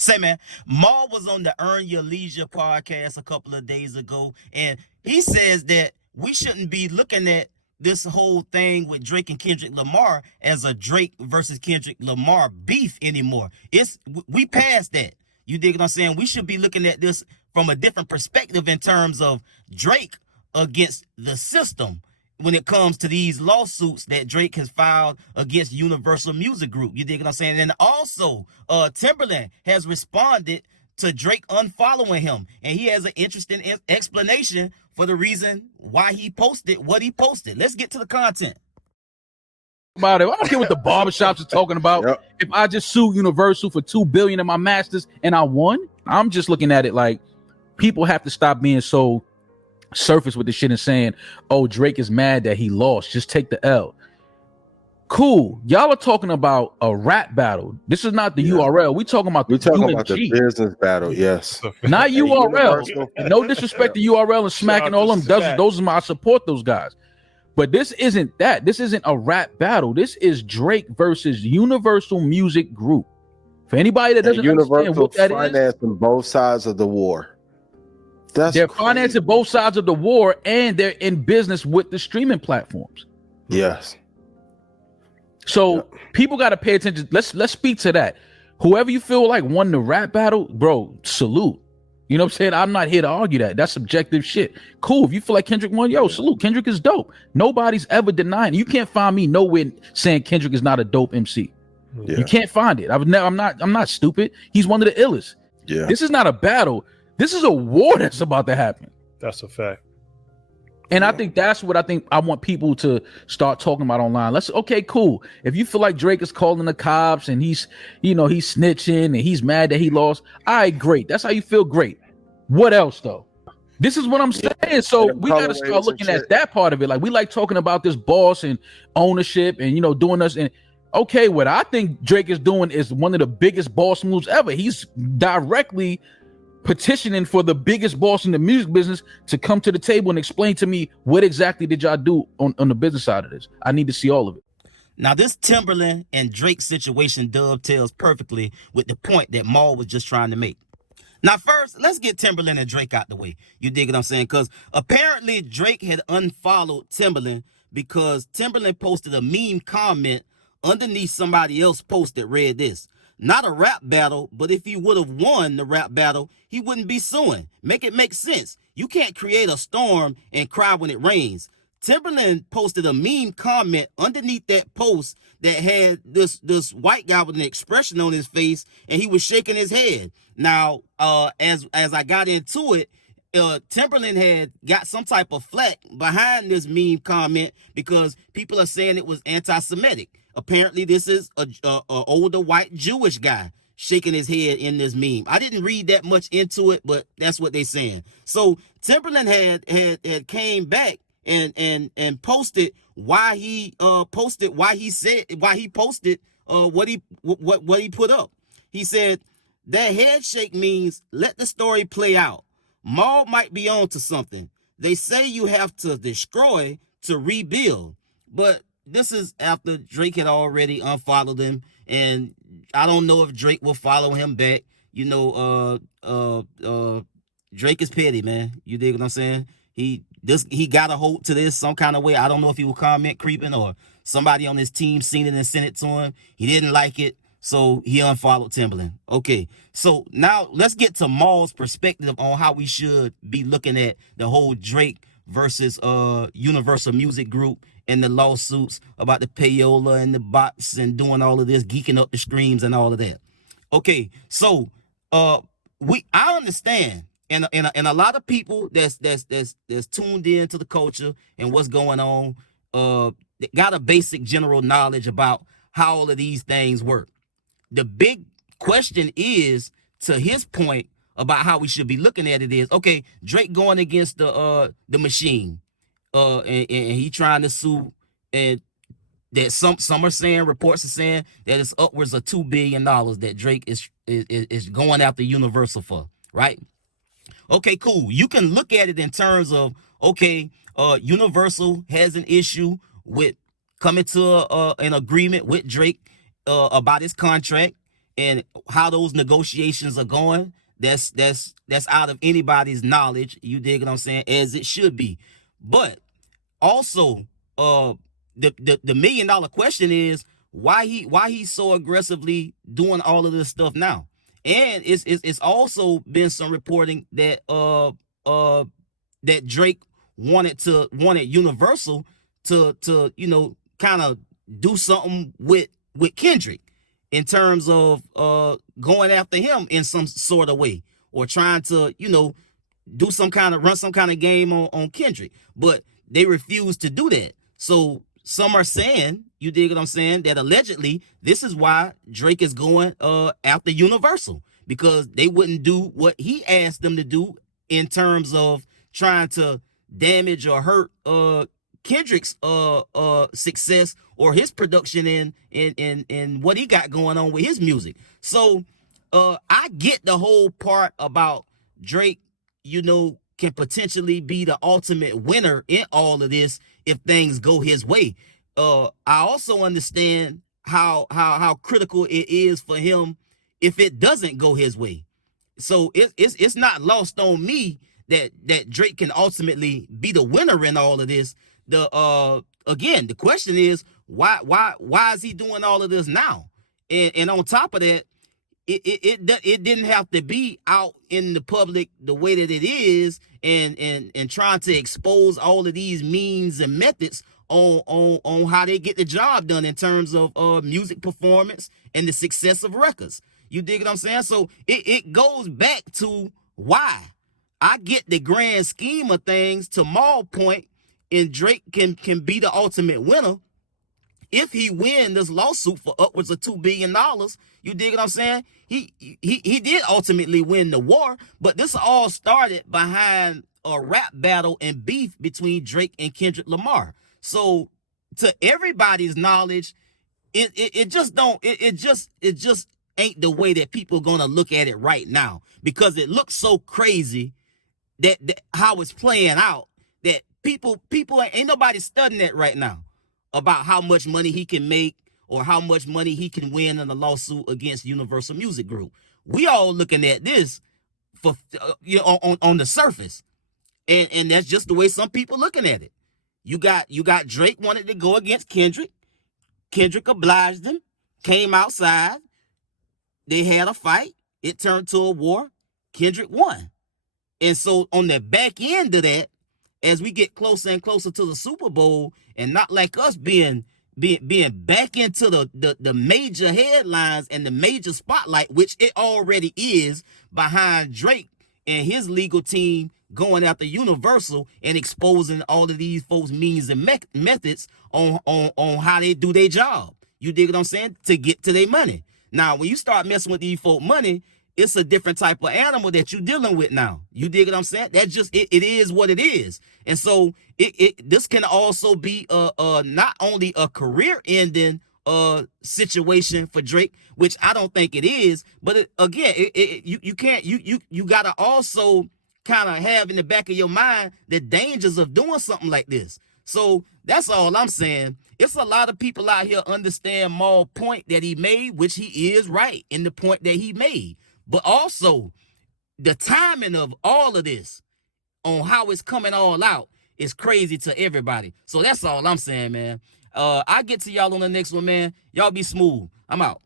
Say, man, Maul was on the Earn Your Leisure podcast a couple of days ago, and he says that we shouldn't be looking at this whole thing with Drake and Kendrick Lamar as a Drake versus Kendrick Lamar beef anymore. We passed that. You dig what I'm saying? We should be looking at this from a different perspective in terms of Drake against the system when it comes to these lawsuits that Drake has filed against Universal Music Group. You dig what I'm saying? And also, Timbaland has responded to Drake unfollowing him, and he has an interesting explanation for the reason why he posted what he posted. Let's get to the content. About it. I don't care what the barbershops are talking about. Yep. If I just sue Universal for $2 billion in my masters and I won, I'm just looking at it like people have to stop being so surface with the shit and saying, oh, Drake is mad that he lost, just take the L. Cool. Y'all are talking about a rap battle. This is not the URL. We talking about the business battle. Yes. Not URL. No disrespect to URL and smacking all them. Those are I support those guys. But this isn't that. This isn't a rap battle. This is Drake versus Universal Music Group. For anybody that doesn't understand what that is, financing both sides of the war. They're financing both sides of the war, and they're in business with the streaming platforms. Yes. So people got to pay attention. Let's speak to that. Whoever you feel like won the rap battle, bro, salute. You know what I'm saying? I'm not here to argue that. That's subjective shit. Cool. If you feel like Kendrick won, yo, salute. Kendrick is dope. Nobody's ever denying. You can't find me nowhere saying Kendrick is not a dope MC. Yeah. You can't find it. I'm not stupid. He's one of the illest. Yeah. This is not a battle. This is a war that's about to happen. That's a fact. And I think that's what I want people to start talking about online. Okay, cool. If you feel like Drake is calling the cops and he's snitching and he's mad that he lost, all right, great. That's how you feel, great. What else though? This is what I'm saying. So we got to start looking at that part of it. Like we like talking about this boss and ownership and doing us. And okay, what I think Drake is doing is one of the biggest boss moves ever. He's directly petitioning for the biggest boss in the music business to come to the table and explain to me what exactly did y'all do on the business side of this. I need to see all of it. Now, this Timbaland and Drake situation dovetails perfectly with the point that Maul was just trying to make. Now, first, let's get Timbaland and Drake out the way. You dig what I'm saying? Because apparently Drake had unfollowed Timbaland because Timbaland posted a meme comment underneath somebody else's post that read this: not a rap battle, but if he would have won the rap battle, he wouldn't be suing. Make it make sense. You can't create a storm and cry when it rains. Timbaland posted a meme comment underneath that post that had this white guy with an expression on his face, and he was shaking his head. Now, as I got into it, Timbaland had got some type of flack behind this meme comment because people are saying it was anti-Semitic. Apparently, this is a older white Jewish guy shaking his head in this meme. I didn't read that much into it, but that's what they're saying. So Timbaland had came back and posted why he posted what he put up. He said that head shake means let the story play out. Maul might be on to something. They say you have to destroy to rebuild, but this is after Drake had already unfollowed him, and I don't know if Drake will follow him back. Drake is petty, man. You dig what I'm saying? He got a hold to this some kind of way. I don't know if he was comment creeping or somebody on his team seen it and sent it to him. He didn't like it, so he unfollowed Timbaland. Okay, so now let's get to Maul's perspective on how we should be looking at the whole Drake versus Universal Music Group and the lawsuits about the payola and the bots and doing all of this, geeking up the streams and all of that. Okay, so I understand, and a lot of people that's tuned in to the culture and what's going on, got a basic general knowledge about how all of these things work. The big question is, to his point about how we should be looking at it, is, okay, Drake going against the machine, and he trying to sue, and that some are saying, reports are saying that it's upwards of $2 billion that Drake is going after Universal for, right? Okay, cool. You can look at it in terms of, okay, Universal has an issue with coming to an agreement with Drake about his contract, and how those negotiations are going, that's out of anybody's knowledge. You dig what I'm saying? As it should be. But also, the $1 million question is why he's so aggressively doing all of this stuff now. And it's also been some reporting that that Drake wanted Universal to kind of do something with Kendrick in terms of going after him in some sort of way, or trying to run some kind of game on Kendrick, but they refuse to do that. So some are saying, you dig what I'm saying, that allegedly this is why Drake is going after Universal, because they wouldn't do what he asked them to do in terms of trying to damage or hurt Kendrick's success or his production in what he got going on with his music. So I get the whole part about Drake, can potentially be the ultimate winner in all of this if things go his way. I also understand how critical it is for him if it doesn't go his way. So it's not lost on me that Drake can ultimately be the winner in all of this. Again, the question is why is he doing all of this now? And on top of that, it didn't have to be out in the public the way that it is, and trying to expose all of these means and methods on how they get the job done in terms of music performance and the success of records. You dig what I'm saying? So it goes back to why. I get the grand scheme of things to Maul's point, and Drake can be the ultimate winner if he win this lawsuit for upwards of $2 billion. You dig what I'm saying? He did ultimately win the war, but this all started behind a rap battle and beef between Drake and Kendrick Lamar. So to everybody's knowledge, it just ain't the way that people are gonna look at it right now, because it looks so crazy that how it's playing out, that people ain't nobody studying that right now about how much money he can make or how much money he can win in a lawsuit against Universal Music Group. We all looking at this for on the surface, and that's just the way some people looking at it. You got Drake wanted to go against Kendrick. Kendrick obliged him, came outside. They had a fight. It turned to a war. Kendrick won. And so on the back end of that, as we get closer and closer to the Super Bowl, and not like us being back into the major headlines and the major spotlight, which it already is, behind Drake and his legal team going after Universal and exposing all of these folks' means and methods on how they do their job. You dig what I'm saying? To get to their money. Now, when you start messing with these folk money, it's a different type of animal that you're dealing with now. You dig what I'm saying? That just it is what it is. And so this can also be not only a career-ending situation for Drake, which I don't think it is, but you gotta also kind of have in the back of your mind the dangers of doing something like this. So that's all I'm saying. It's a lot of people out here understand Maul's point that he made, which he is right in the point that he made. But also, the timing of all of this on how it's coming all out is crazy to everybody. So that's all I'm saying, man. I'll get to y'all on the next one, man. Y'all be smooth. I'm out.